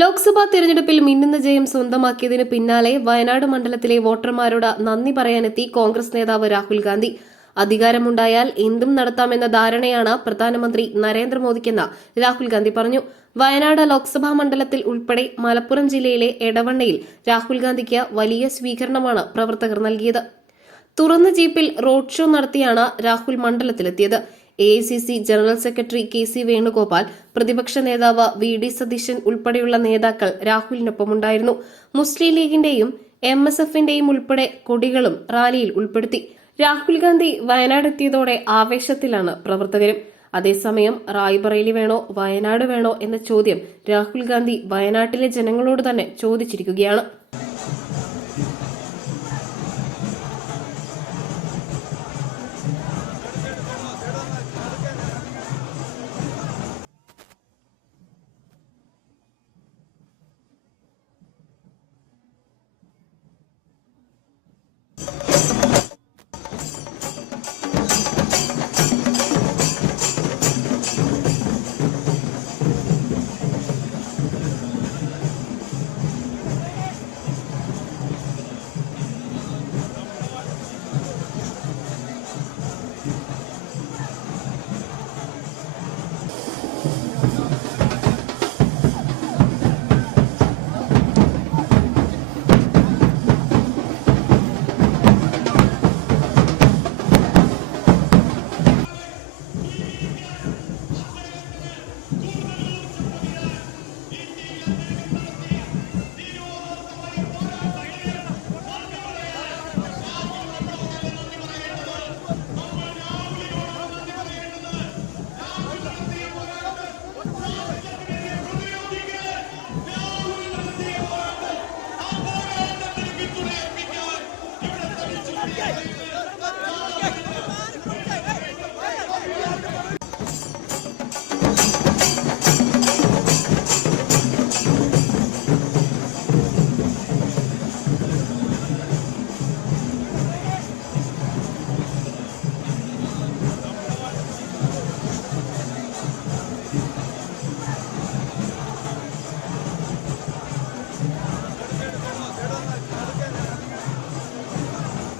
ലോക്സഭാ തെരഞ്ഞെടുപ്പിൽ മിന്നുന്ന ജയം സ്വന്തമാക്കിയതിനു പിന്നാലെ വയനാട് മണ്ഡലത്തിലെ വോട്ടർമാരോട് നന്ദി പറയാനെത്തി കോൺഗ്രസ് നേതാവ് രാഹുൽ ഗാന്ധി. അധികാരമുണ്ടായാൽ എന്തും നടത്താമെന്ന ധാരണയാണ് പ്രധാനമന്ത്രി നരേന്ദ്രമോദിക്കെന്ന് രാഹുൽ ഗാന്ധി പറഞ്ഞു. വയനാട് ലോക്സഭാ മണ്ഡലത്തിൽ ഉൾപ്പെടെ മലപ്പുറം ജില്ലയിലെ എടവണ്ണയിൽ രാഹുൽ ഗാന്ധിക്ക് വലിയ സ്വീകരണമാണ് പ്രവർത്തകർ നൽകിയത്. തുറന്ന ജീപ്പിൽ റോഡ് ഷോ നടത്തിയാണ് രാഹുൽ മണ്ഡലത്തിലെത്തിയത്. AICC general secretary KC Venugopal, പ്രതിപക്ഷ നേതാവ് VD സതീശൻ ഉൾപ്പെടെയുള്ള നേതാക്കൾ രാഹുലിനൊപ്പമുണ്ടായിരുന്നു. മുസ്ലിം ലീഗിന്റെയും MSFന്റെയും ഉൾപ്പെടെ കൊടികളും റാലിയിൽ ഉൾപ്പെടുത്തി. രാഹുൽ ഗാന്ധി വയനാടെത്തിയതോടെ ആവേശത്തിലാണ് പ്രവർത്തകരും. അതേസമയം റായ്ബറേലി വേണോ വയനാട് വേണോ എന്ന ചോദ്യം രാഹുൽ ഗാന്ധി വയനാട്ടിലെ ജനങ്ങളോട് തന്നെ ചോദിച്ചിരിക്കുകയാണ്.